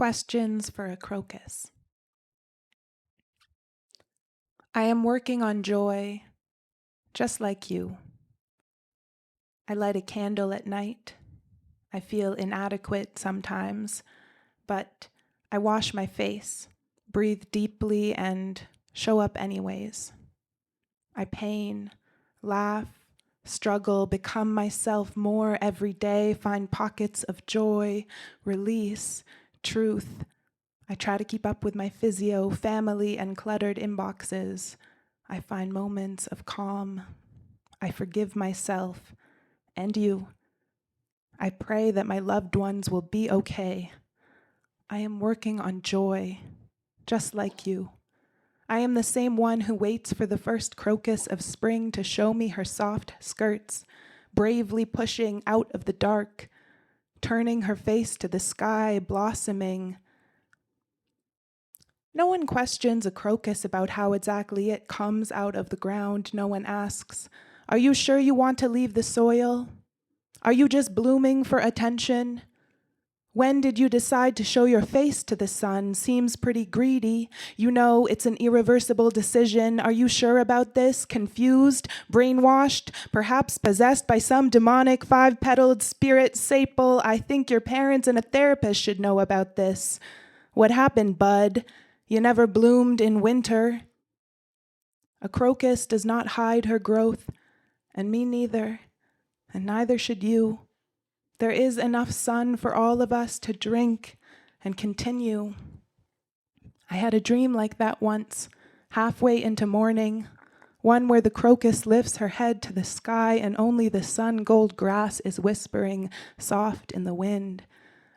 questions for a crocus. I am working on joy, just like you. I light a candle at night. I feel inadequate sometimes, but I wash my face, breathe deeply, and show up anyways. I pain, laugh, struggle, become myself more every day, find pockets of joy, release, truth. I try to keep up with my physio, family, and cluttered inboxes. I find moments of calm. I forgive myself and you. I pray that my loved ones will be okay. I am working on joy, just like you. I am the same one who waits for the first crocus of spring to show me her soft skirts, bravely pushing out of the dark, turning her face to the sky, blossoming. No one questions a crocus about how exactly it comes out of the ground. No one asks, "Are you sure you want to leave the soil? Are you just blooming for attention? When did you decide to show your face to the sun? Seems pretty greedy. You know it's an irreversible decision. Are you sure about this? Confused? Brainwashed? Perhaps possessed by some demonic five-petaled spirit sapal? I think your parents and a therapist should know about this. What happened, bud? You never bloomed in winter." A crocus does not hide her growth, and me neither, and neither should you. There is enough sun for all of us to drink and continue. I had a dream like that once, halfway into morning, one where the crocus lifts her head to the sky and only the sun-gold grass is whispering soft in the wind.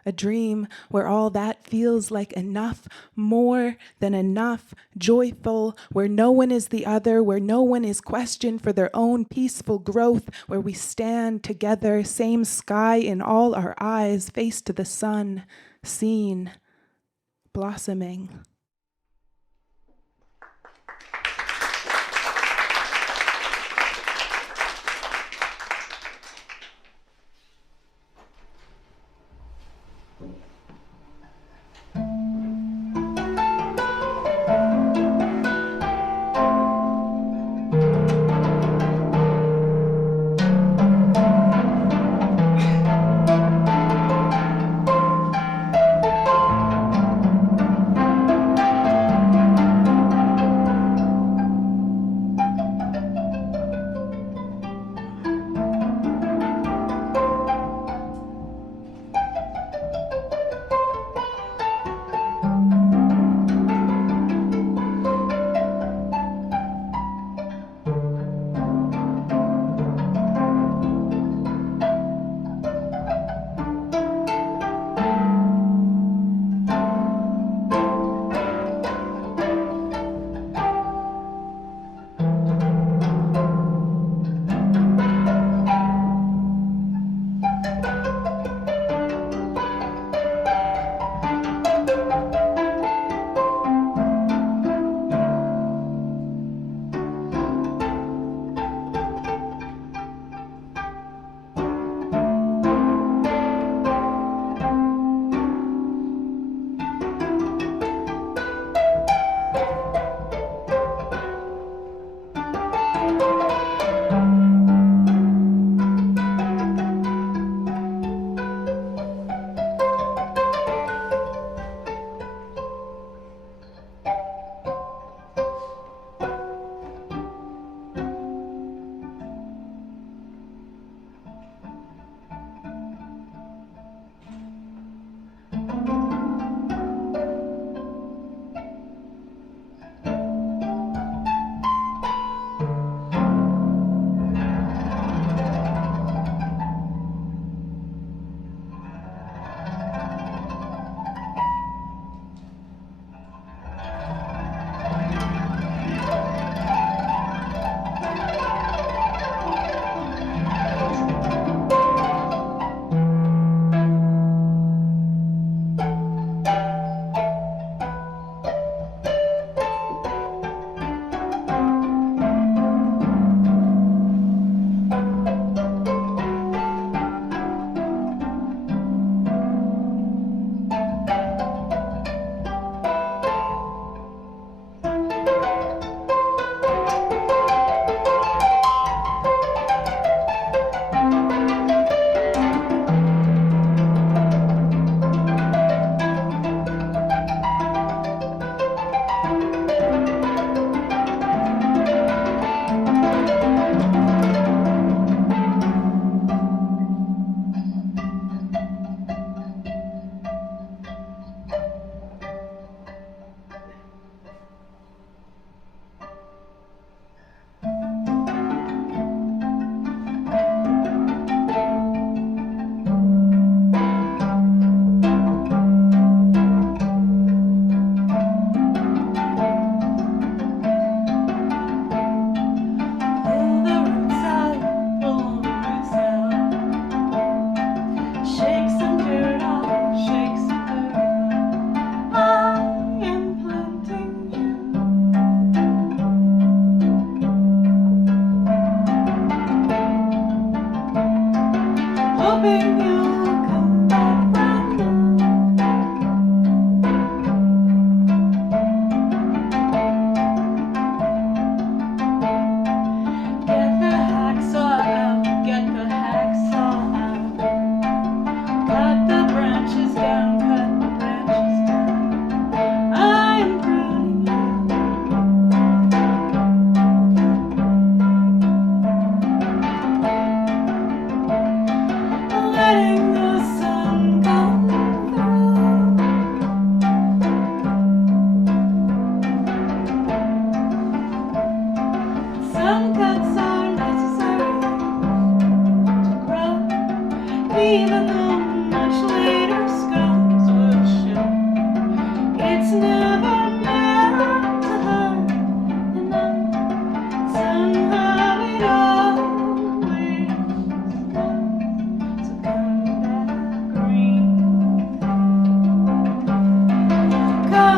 A dream where all that feels like enough, more than enough, joyful, where no one is the other, where no one is questioned for their own peaceful growth, where we stand together, same sky in all our eyes, face to the sun, seen, blossoming.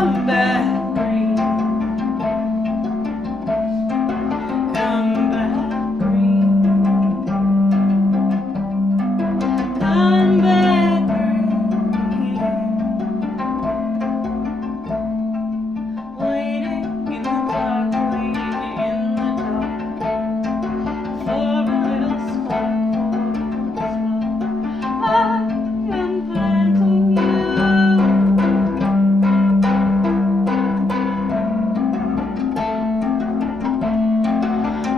Come back green. Come back green. Come back green. Waiting in the dark, waiting in the dark for a little spark, I am planting you.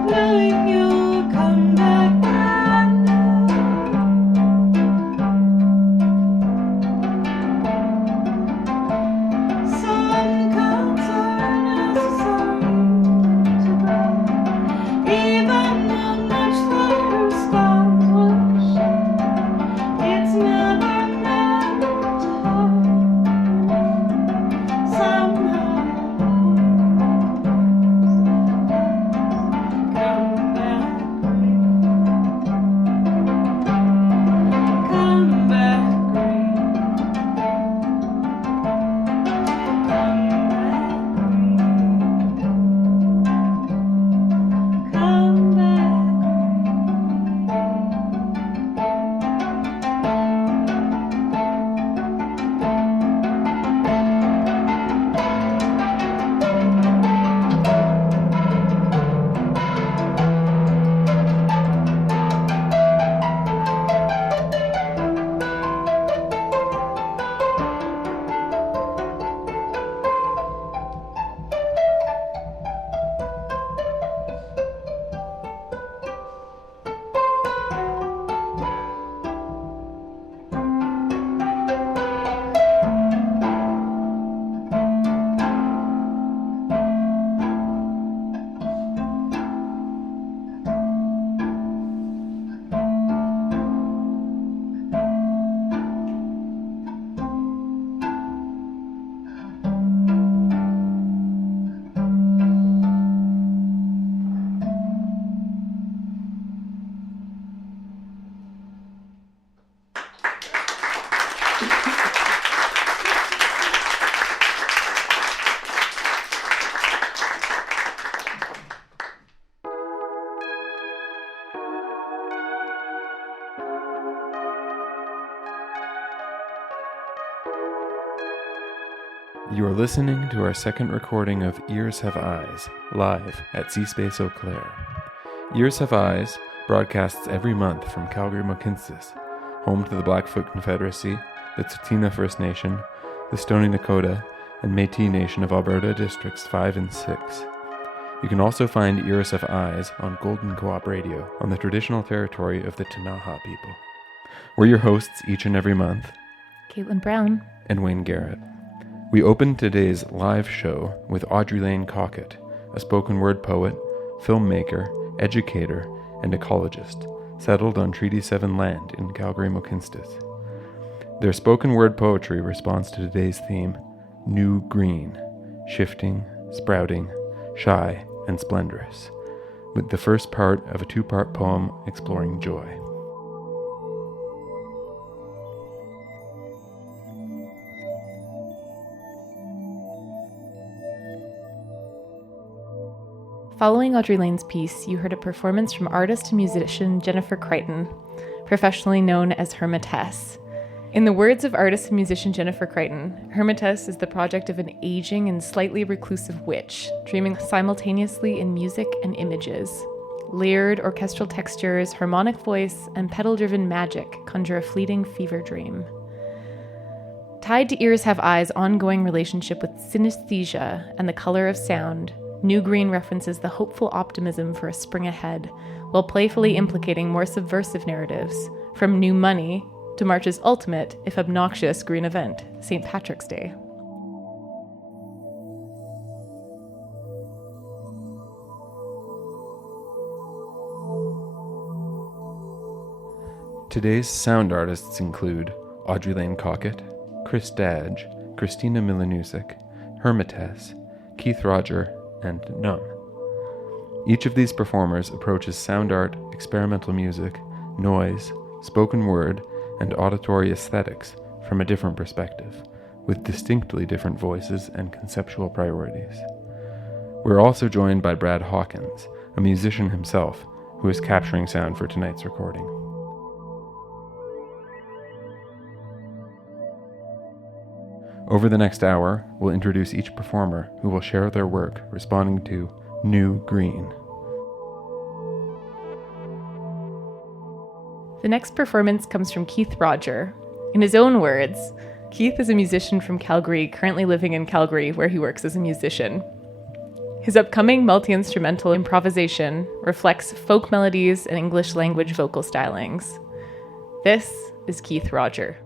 Knowing you'll come back brand new. Some cuts are necessary to grow, even a much lighter sky will show. It's never meant to hold. Somehow. Come back green. Come back green. Come back green. Come You are listening to our second recording of Ears Have Eyes, live at C-Space Eau Claire. Ears Have Eyes broadcasts every month from Calgary Mohkinstsis, home to the Blackfoot Confederacy, the Tsuut'ina First Nation, the Stoney Nakoda, and Métis Nation of Alberta Districts 5 and 6. You can also find Ears Have Eyes on Golden Co-op Radio on the traditional territory of the Ktunaxa people. We're your hosts each and every month, Caitlin Brown and Wayne Garrett. We opened today's live show with Audrey Lane Cockett, a spoken word poet, filmmaker, educator, and ecologist, settled on Treaty 7 land in Calgary Mohkinstsis. Their spoken word poetry responds to today's theme, New Green, shifting, sprouting, shy, and splendorous, with the first part of a two-part poem exploring joy. Following Audrey Lane's piece, you heard a performance from artist and musician Jennifer Crichton, professionally known as Hermitess. In the words of artist and musician Jennifer Crichton, Hermitess is the project of an aging and slightly reclusive witch, dreaming simultaneously in music and images. Layered orchestral textures, harmonic voice, and pedal-driven magic conjure a fleeting fever dream. Tied to Ears Have Eyes' ongoing relationship with synaesthesia and the color of sound, New Green references the hopeful optimism for a spring ahead, while playfully implicating more subversive narratives, from New Money to March's ultimate, if obnoxious, green event, St. Patrick's Day. Today's sound artists include Audrey Lane Cockett, Chris Dadge, Christina Milanusik, Hermitess, Keith Roger, and Numb. Each of these performers approaches sound art, experimental music, noise, spoken word, and auditory aesthetics from a different perspective, with distinctly different voices and conceptual priorities. We're also joined by Brad Hawkins, a musician himself, who is capturing sound for tonight's recording. Over the next hour, we'll introduce each performer who will share their work responding to New Green. The next performance comes from Keith Roger. In his own words, Keith is a musician from Calgary, currently living in Calgary, where he works as a musician. His upcoming multi-instrumental improvisation reflects folk melodies and English language vocal stylings. This is Keith Roger.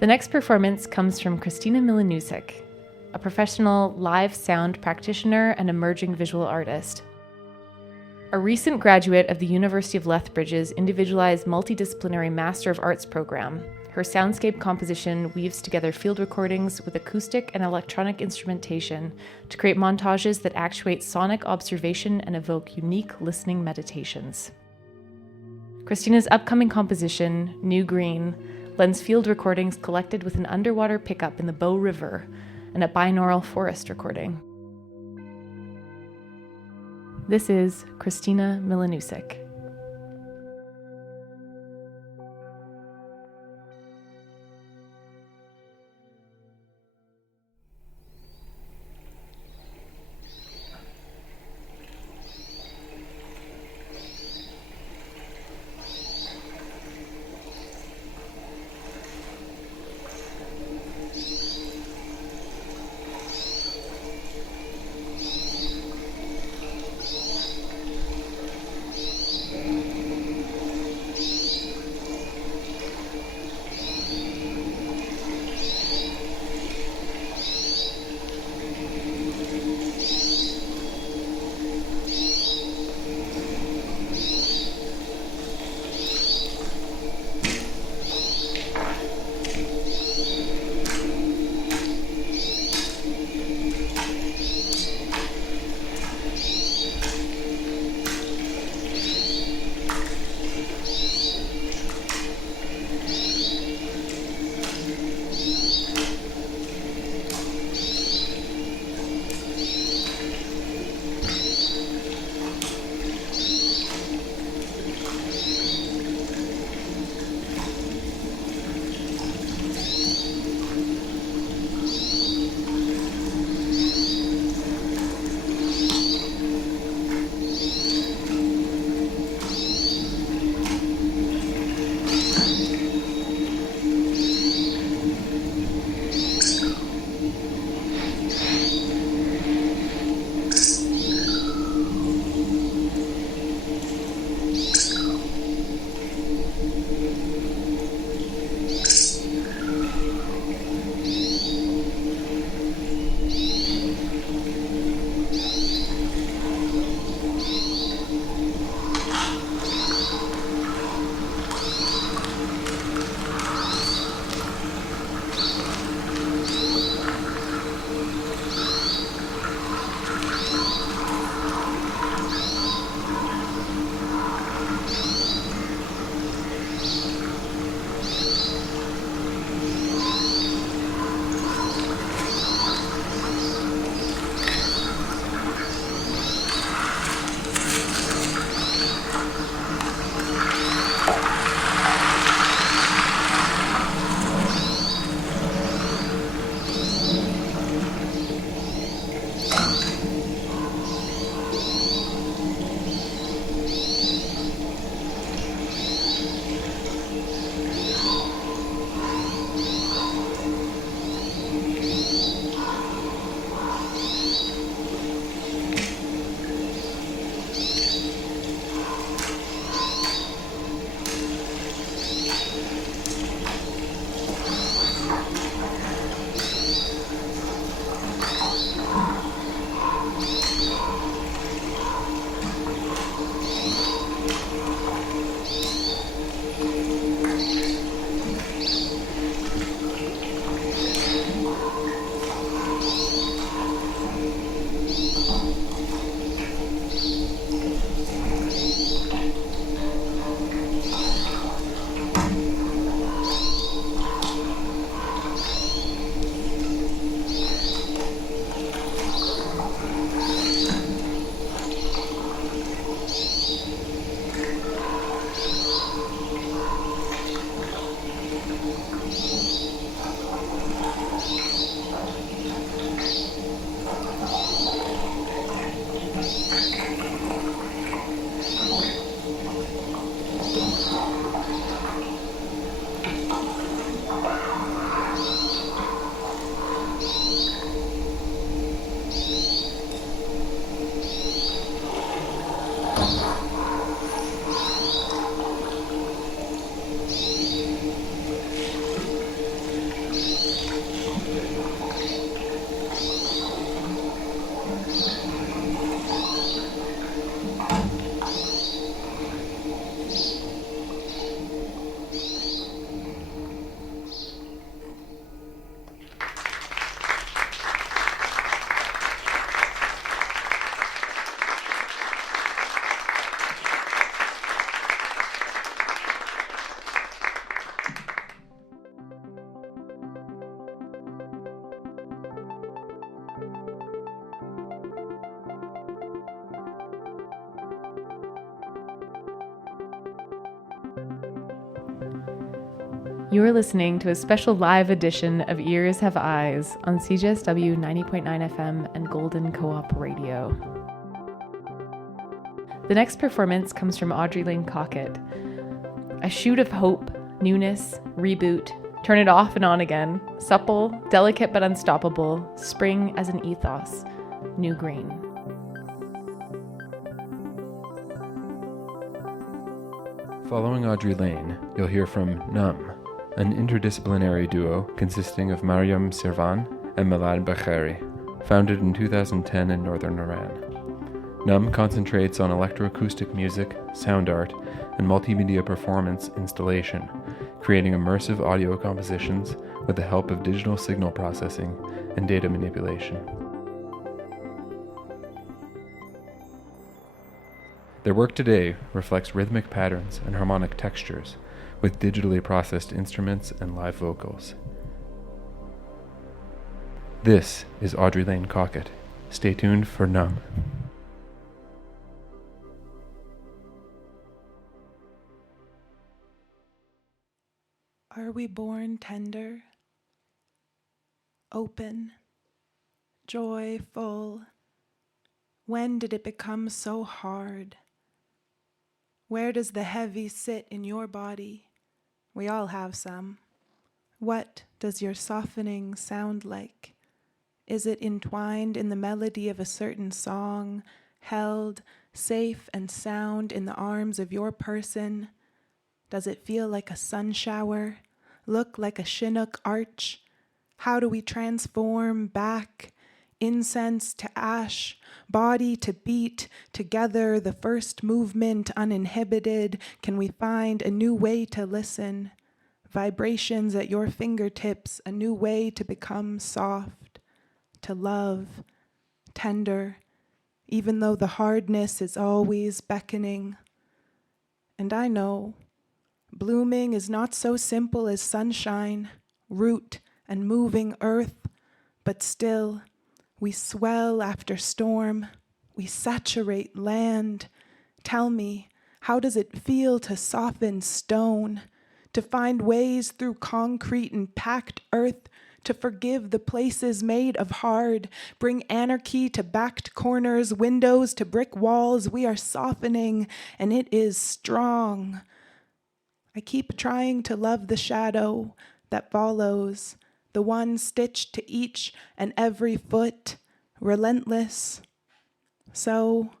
The next performance comes from Christina Milanusik, a professional live sound practitioner and emerging visual artist. A recent graduate of the University of Lethbridge's Individualized Multidisciplinary Master of Arts program, her soundscape composition weaves together field recordings with acoustic and electronic instrumentation to create montages that actuate sonic observation and evoke unique listening meditations. Christina's upcoming composition, New Green, lends field recordings collected with an underwater pickup in the Bow River and a binaural forest recording. This is Christina Milanusik. You are listening to a special live edition of Ears Have Eyes on CJSW 90.9 FM and Golden Co-op Radio. The next performance comes from Audrey Lane Cockett. A shoot of hope, newness, reboot, turn it off and on again, supple, delicate but unstoppable, spring as an ethos, new green. Following Audrey Lane, you'll hear from Numb, an interdisciplinary duo consisting of Mariam Sirvan and Milad Bakhari, founded in 2010 in northern Iran. Numb concentrates on electroacoustic music, sound art, and multimedia performance installation, creating immersive audio compositions with the help of digital signal processing and data manipulation. Their work today reflects rhythmic patterns and harmonic textures, with digitally processed instruments and live vocals. This is Audrey Lane Cockett. Stay tuned for Numb. Are we born tender, open, joyful? When did it become so hard? Where does the heavy sit in your body? We all have some. What does your softening sound like? Is it entwined in the melody of a certain song, held safe and sound in the arms of your person? Does it feel like a sun shower? Look like a Chinook arch? How do we transform back? Incense to ash, body to beat, together the first movement uninhibited. Can we find a new way to listen? Vibrations at your fingertips, a new way to become soft, to love, tender, even though the hardness is always beckoning. And I know blooming is not so simple as sunshine, root, and moving earth, but still, we swell after storm, we saturate land. Tell me, how does it feel to soften stone, to find ways through concrete and packed earth, to forgive the places made of hard, bring anarchy to backed corners, windows to brick walls? We are softening, and it is strong. I keep trying to love the shadow that follows, the one stitched to each and every foot, relentless. So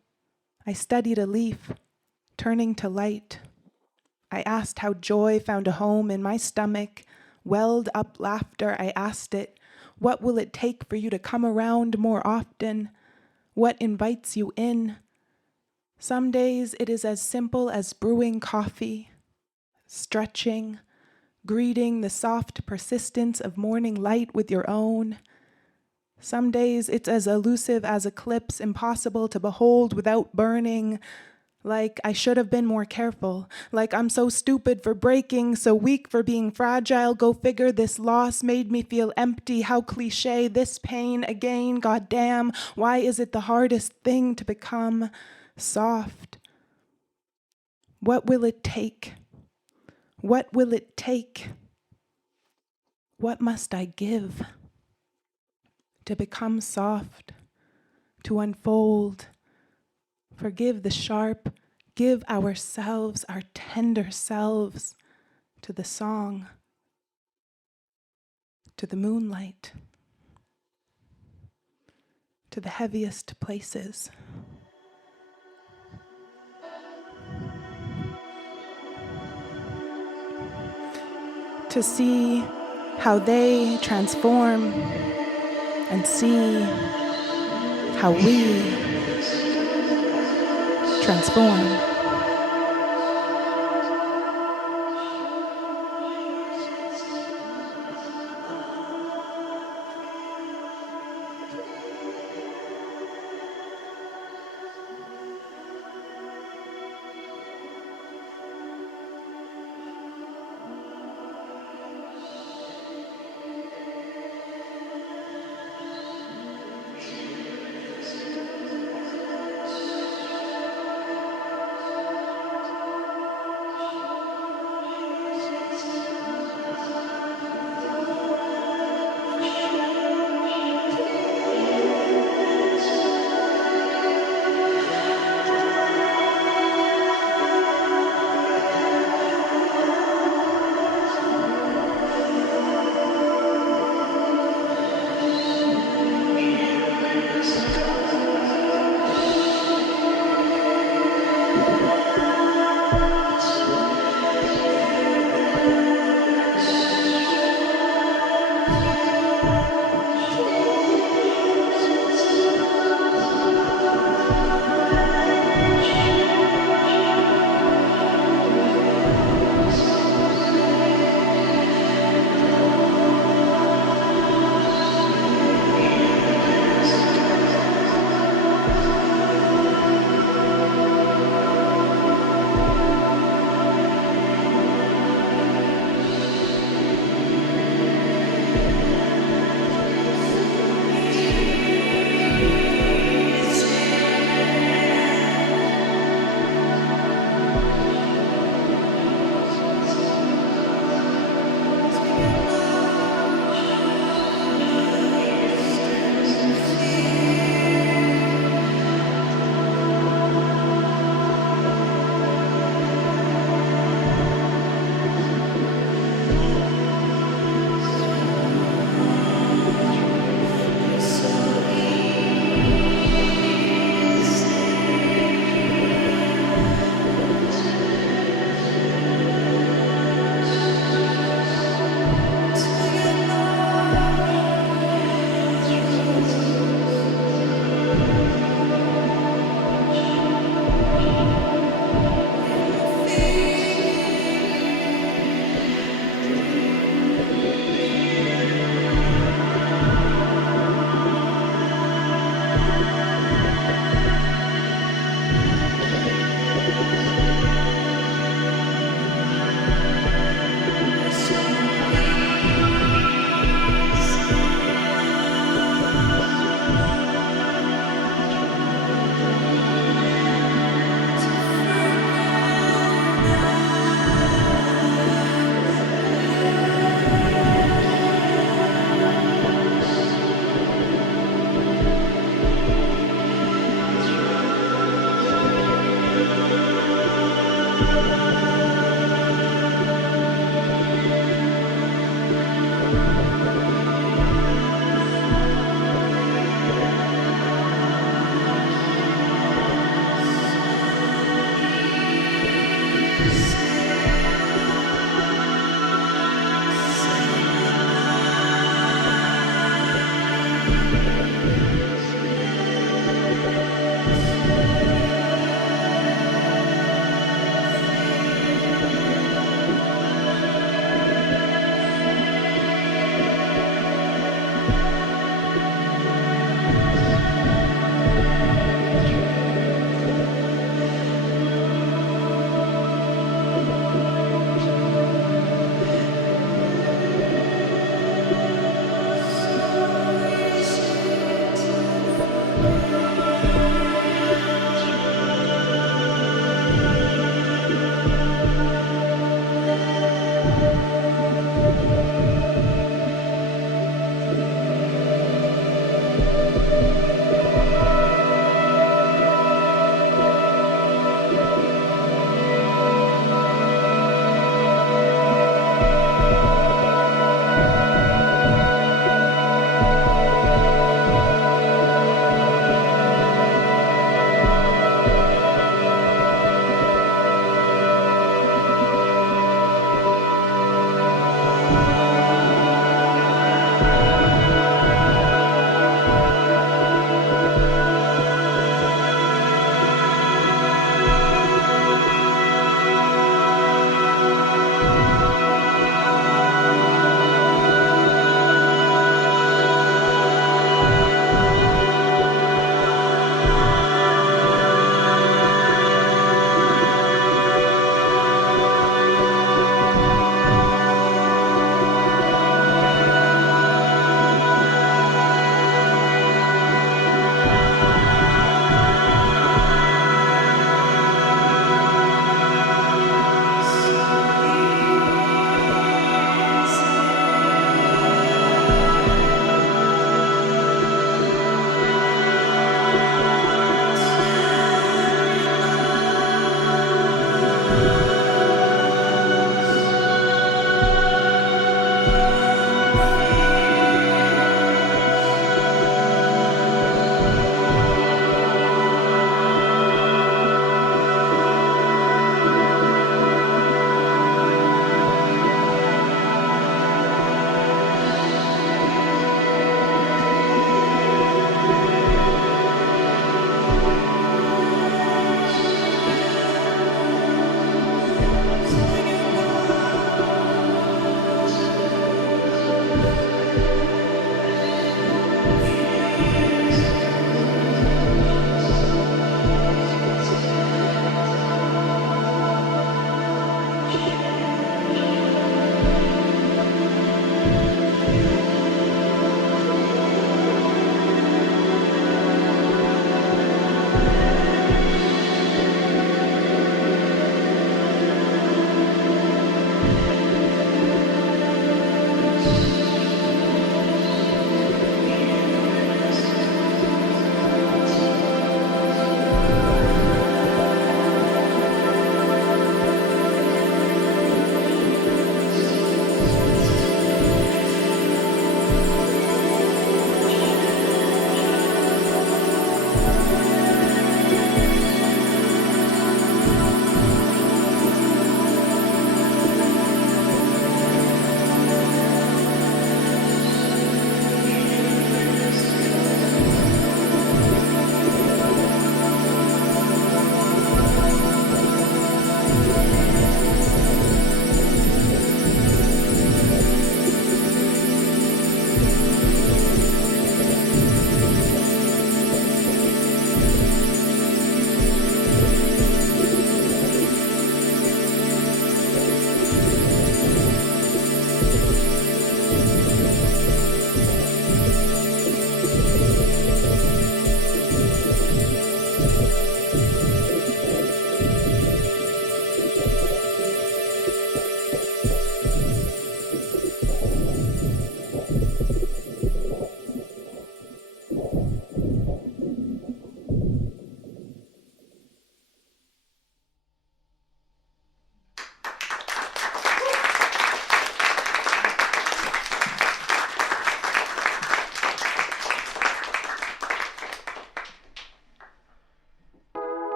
I studied a leaf, turning to light. I asked how joy found a home in my stomach, welled up laughter. I asked it, what will it take for you to come around more often? What invites you in? Some days it is as simple as brewing coffee, stretching, greeting the soft persistence of morning light with your own. Some days it's as elusive as eclipse, impossible to behold without burning. Like I should have been more careful. Like I'm so stupid for breaking, so weak for being fragile. Go figure, this loss made me feel empty. How cliche, this pain again. God damn, why is it the hardest thing to become soft? What will it take? What will it take? What must I give to become soft, to unfold? Forgive the sharp, give ourselves, our tender selves, to the song, to the moonlight, to the heaviest places. To see how they transform and see how we transform.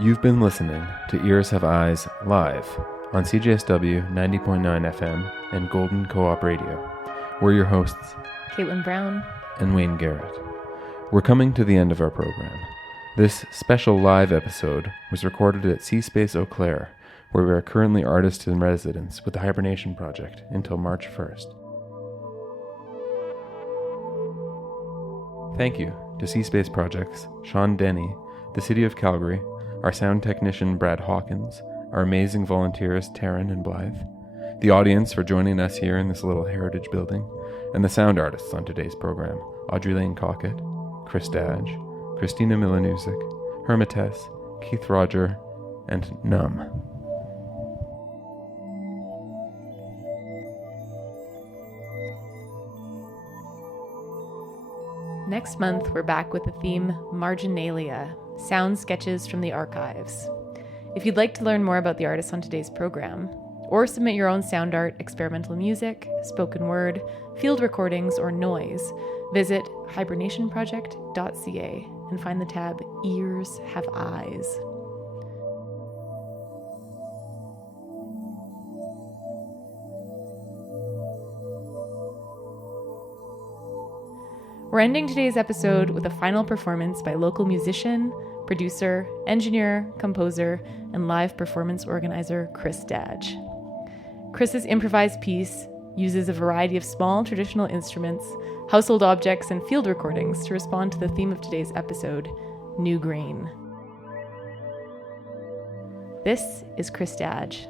You've been listening to Ears Have Eyes live on CJSW 90.9 FM and Golden Co-op Radio. We're your hosts, Caitlin Brown and Wayne Garrett. We're coming to the end of our program. This special live episode was recorded at C-Space Eau Claire, where we are currently artists in residence with the Hibernation Project until March 1st. Thank you to C-Space Projects, Sean Denny, the City of Calgary, our sound technician Brad Hawkins, our amazing volunteers Taryn and Blythe, the audience for joining us here in this little heritage building, and the sound artists on today's program, Audrey Lane Cockett, Chris Dadge, Christina Milanusik, Hermitess, Keith Roger, and Numb. Next month, we're back with the theme Marginalia, sound sketches from the archives. If you'd like to learn more about the artists on today's program, or submit your own sound art, experimental music, spoken word, field recordings, or noise, visit hibernationproject.ca and find the tab Ears Have Eyes. We're ending today's episode with a final performance by local musician, producer, engineer, composer, and live performance organizer Chris Dadge. Chris's improvised piece uses a variety of small traditional instruments, household objects, and field recordings to respond to the theme of today's episode, New Green. This is Chris Dadge.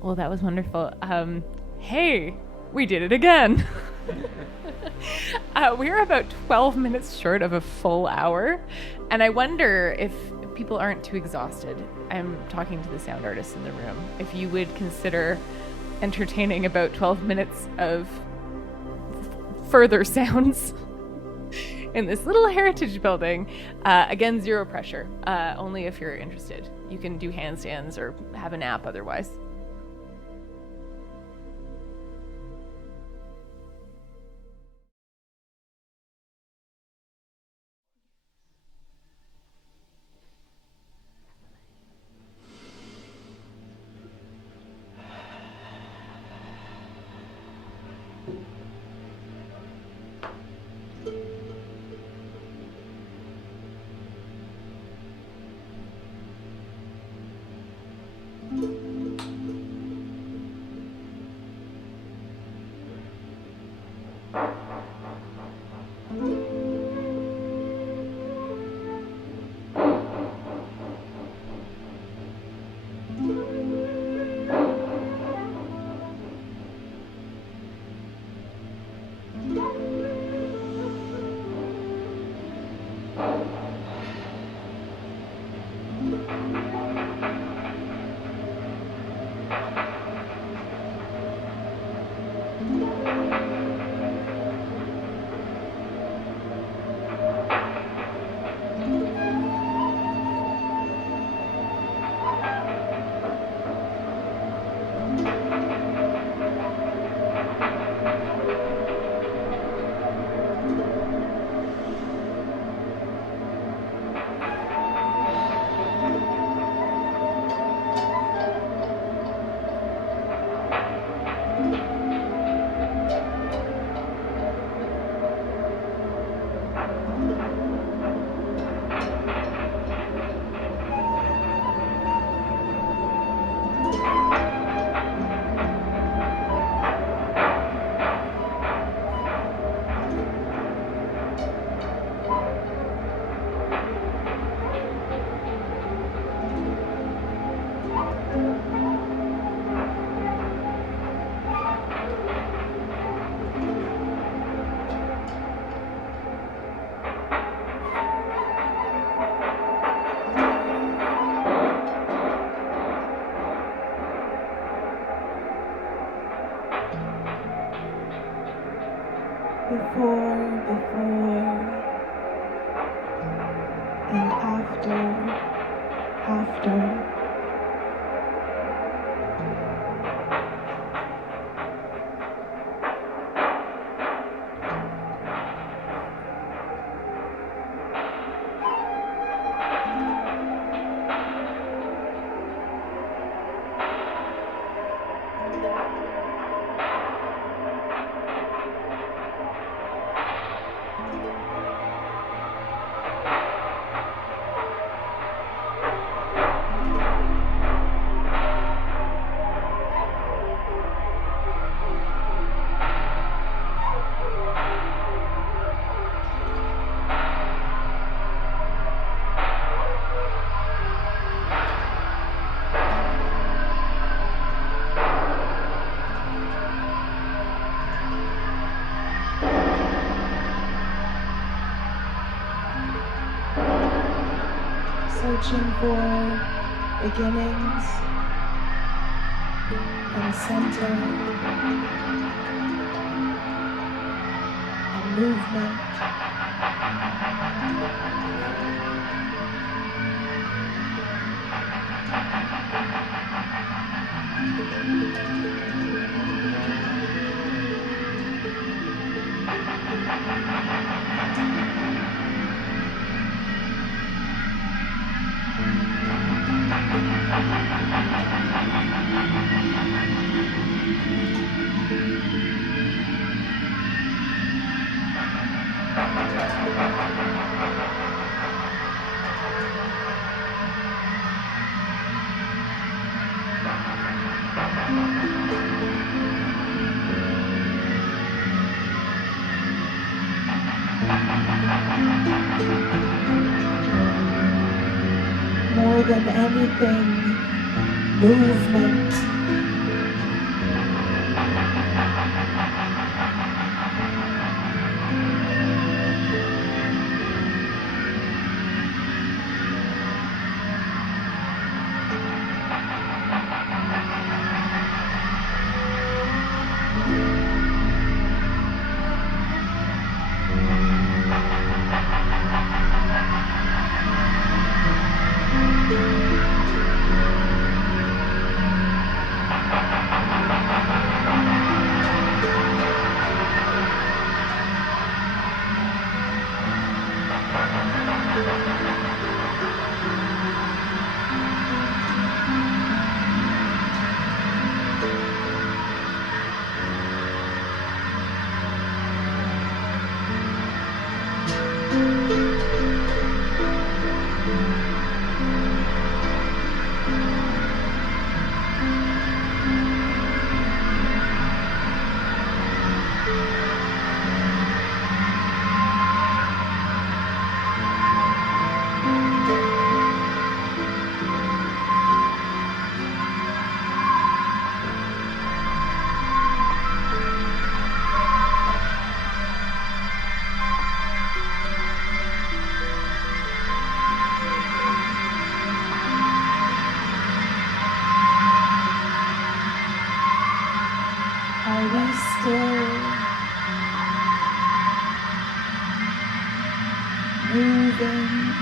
Well, that was wonderful. Hey, we did it again. We're about 12 minutes short of a full hour, and I wonder if people aren't too exhausted. I'm talking to the sound artists in the room. If you would consider entertaining about 12 minutes of further sounds in this little heritage building. Again, zero pressure, only if you're interested. You can do handstands or have a nap otherwise. Before, and after. searching for beginnings and center and movement. More than anything, movement. Are we still moving?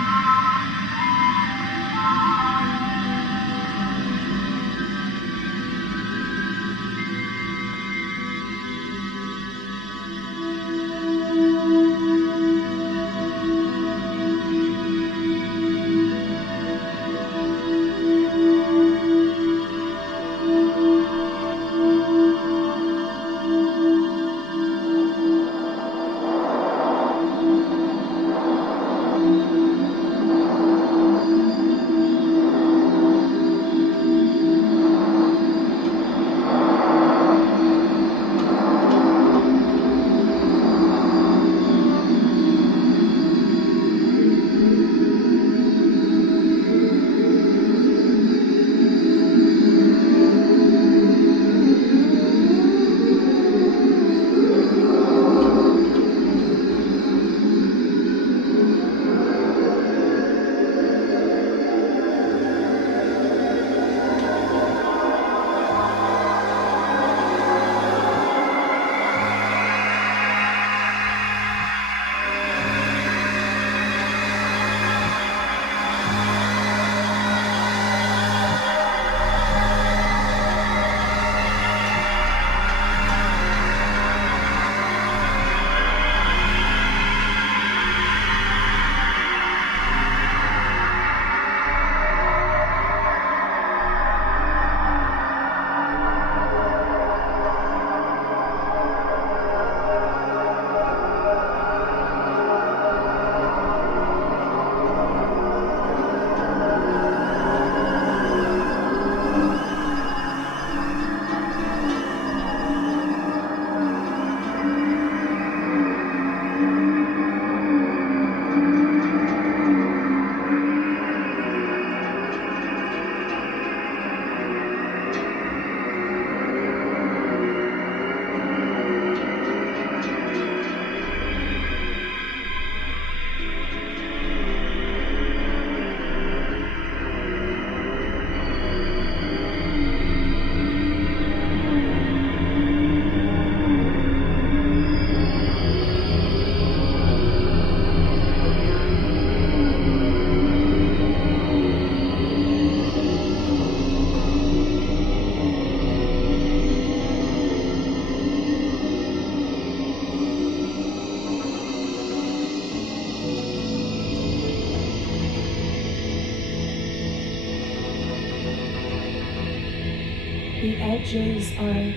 edges are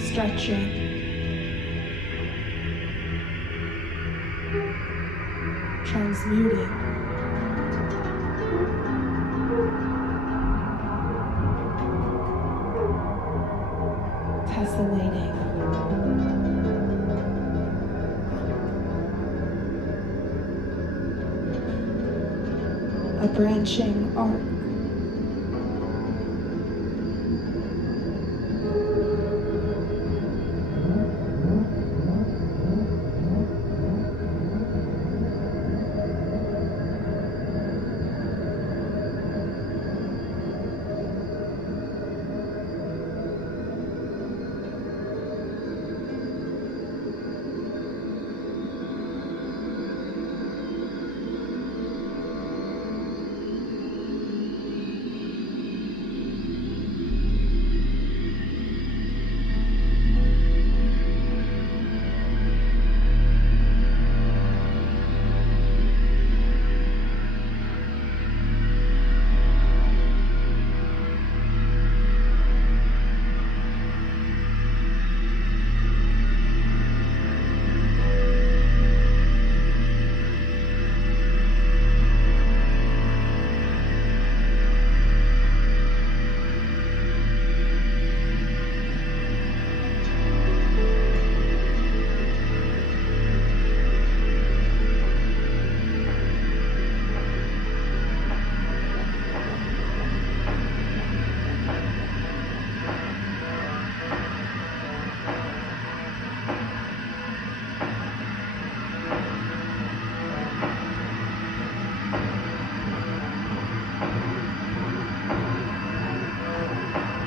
stretching. Transmuting. Tessellating. A branching arc.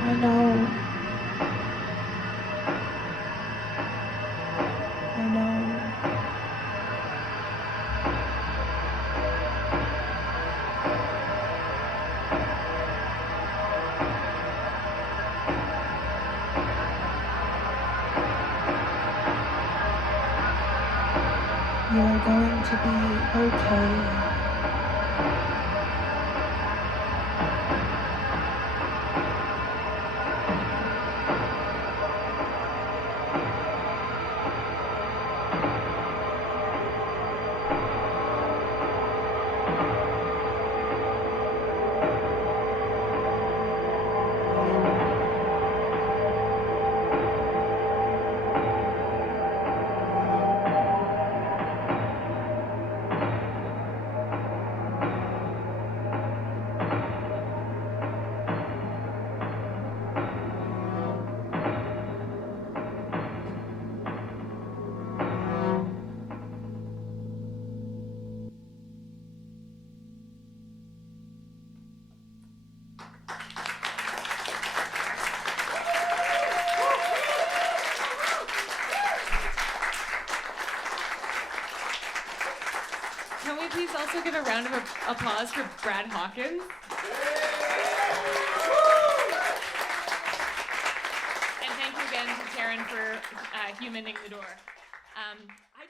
I know. I know. You're going to be okay. Can we please also give a round of applause for Brad Hawkins? And thank you again to Taryn for humaning the door.